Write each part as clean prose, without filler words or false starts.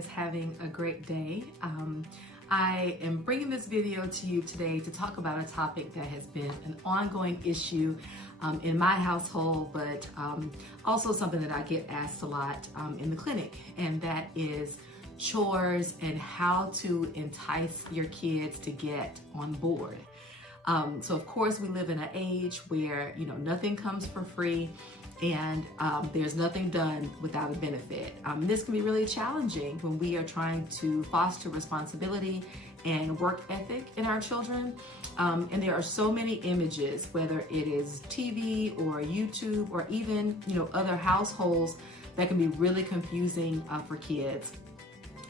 is having a great day. I am bringing this video to you today to talk about a topic that has been an ongoing issue in my household, but also something that I get asked a lot in the clinic, and that is chores and how to entice your kids to get on board. So of course we live in an age where, nothing comes for free, and there's nothing done without a benefit. This can be really challenging when we are trying to foster responsibility and work ethic in our children. And there are so many images, whether it is TV or YouTube or even, other households, that can be really confusing for kids.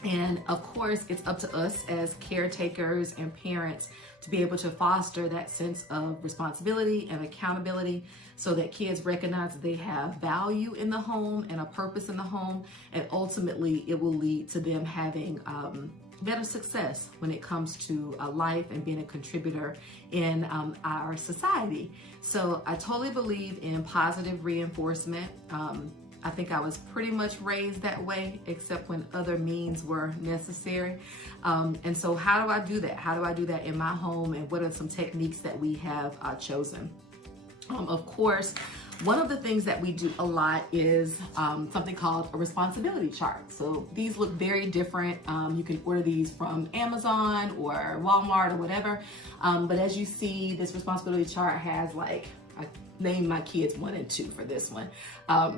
And of course, it's up to us as caretakers and parents to be able to foster that sense of responsibility and accountability so that kids recognize that they have value in the home and a purpose in the home. And ultimately, it will lead to them having better success when it comes to life and being a contributor in our society. So I totally believe in positive reinforcement. I think I was pretty much raised that way, except when other means were necessary. And so how do I do that? How do I do that in my home? And what are some techniques that we have chosen? Of course, one of the things that we do a lot is something called a responsibility chart. So these look very different. You can order these from Amazon or Walmart or whatever. But as you see, this responsibility chart has I named my kids 1 and 2 for this one.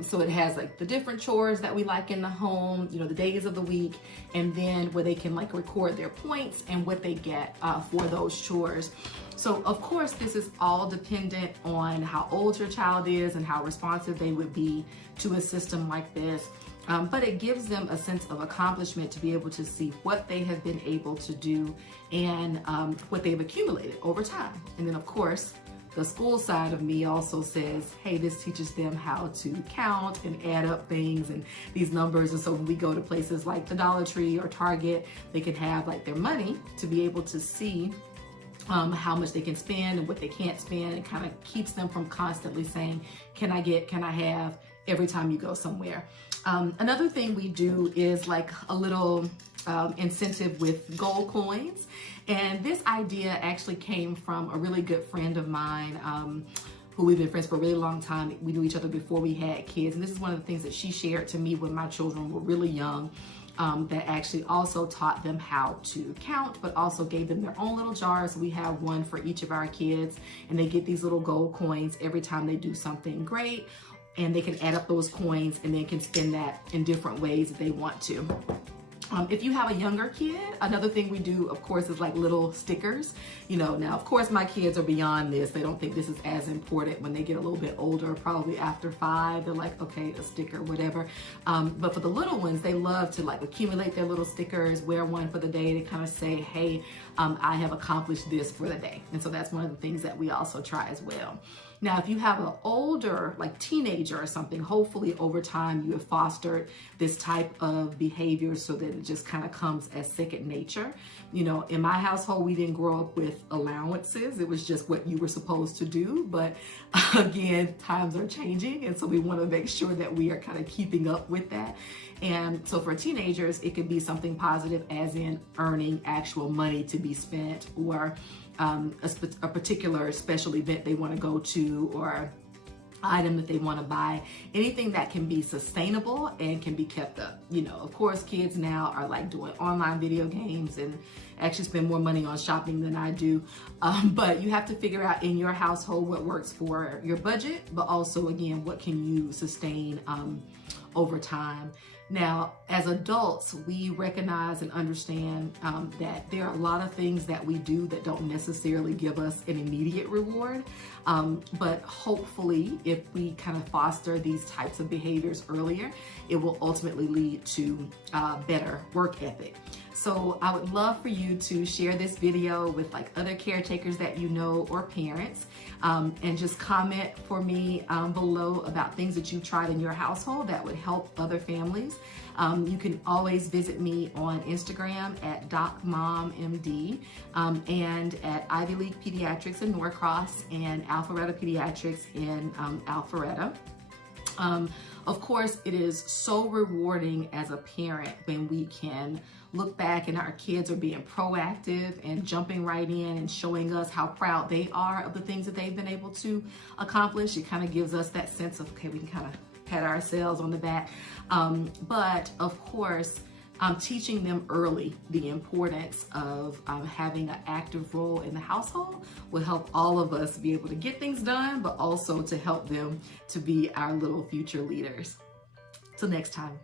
So it has the different chores that we like in the home, the days of the week, and then where they can record their points and what they get for those chores. So of course, this is all dependent on how old your child is and how responsive they would be to a system like this. But it gives them a sense of accomplishment to be able to see what they have been able to do and what they've accumulated over time. And then of course, the school side of me also says, hey, this teaches them how to count and add up things and these numbers. And so when we go to places like the Dollar Tree or Target, they can have their money to be able to see how much they can spend and what they can't spend. It kind of keeps them from constantly saying, can I have, every time you go somewhere. Another thing we do is a little incentive with gold coins. And this idea actually came from a really good friend of mine who we've been friends for a really long time. We knew each other before we had kids. And this is one of the things that she shared to me when my children were really young, that actually also taught them how to count, but also gave them their own little jars. We have one for each of our kids, and they get these little gold coins every time they do something great. And they can add up those coins and they can spend that in different ways if they want to. If you have a younger kid, another thing we do, of course, is little stickers. Now, of course, my kids are beyond this. They don't think this is as important. When they get a little bit older, probably after 5, they're like, okay, a sticker, whatever. But for the little ones, they love to accumulate their little stickers, wear one for the day to kind of say, hey, I have accomplished this for the day. And so that's one of the things that we also try as well. Now, if you have an older, teenager or something, hopefully over time you have fostered this type of behavior so that it just kind of comes as second nature. In my household, we didn't grow up with allowances. It was just what you were supposed to do. But again, times are changing. And so we want to make sure that we are kind of keeping up with that. And so for teenagers, it could be something positive as in earning actual money to be spent, or a particular special event they want to go to, or item that they want to buy, anything that can be sustainable and can be kept up. Of course, kids now are doing online video games and actually spend more money on shopping than I do. But you have to figure out in your household what works for your budget, but also, again, what can you sustain over time. Now, as adults, we recognize and understand that there are a lot of things that we do that don't necessarily give us an immediate reward. But hopefully, if we kind of foster these types of behaviors earlier, it will ultimately lead to better work ethic. So I would love for you to share this video with other caretakers that you know or parents, and just comment for me below about things that you've tried in your household that would help other families. You can always visit me on Instagram at DocMomMD, and at Ivy League Pediatrics in Norcross and Alpharetta Pediatrics in Alpharetta. Of course, it is so rewarding as a parent when we can look back and our kids are being proactive and jumping right in and showing us how proud they are of the things that they've been able to accomplish. It kind of gives us that sense of, okay, we can kind of pat ourselves on the back. But of course, teaching them early the importance of having an active role in the household will help all of us be able to get things done, but also to help them to be our little future leaders. Till next time.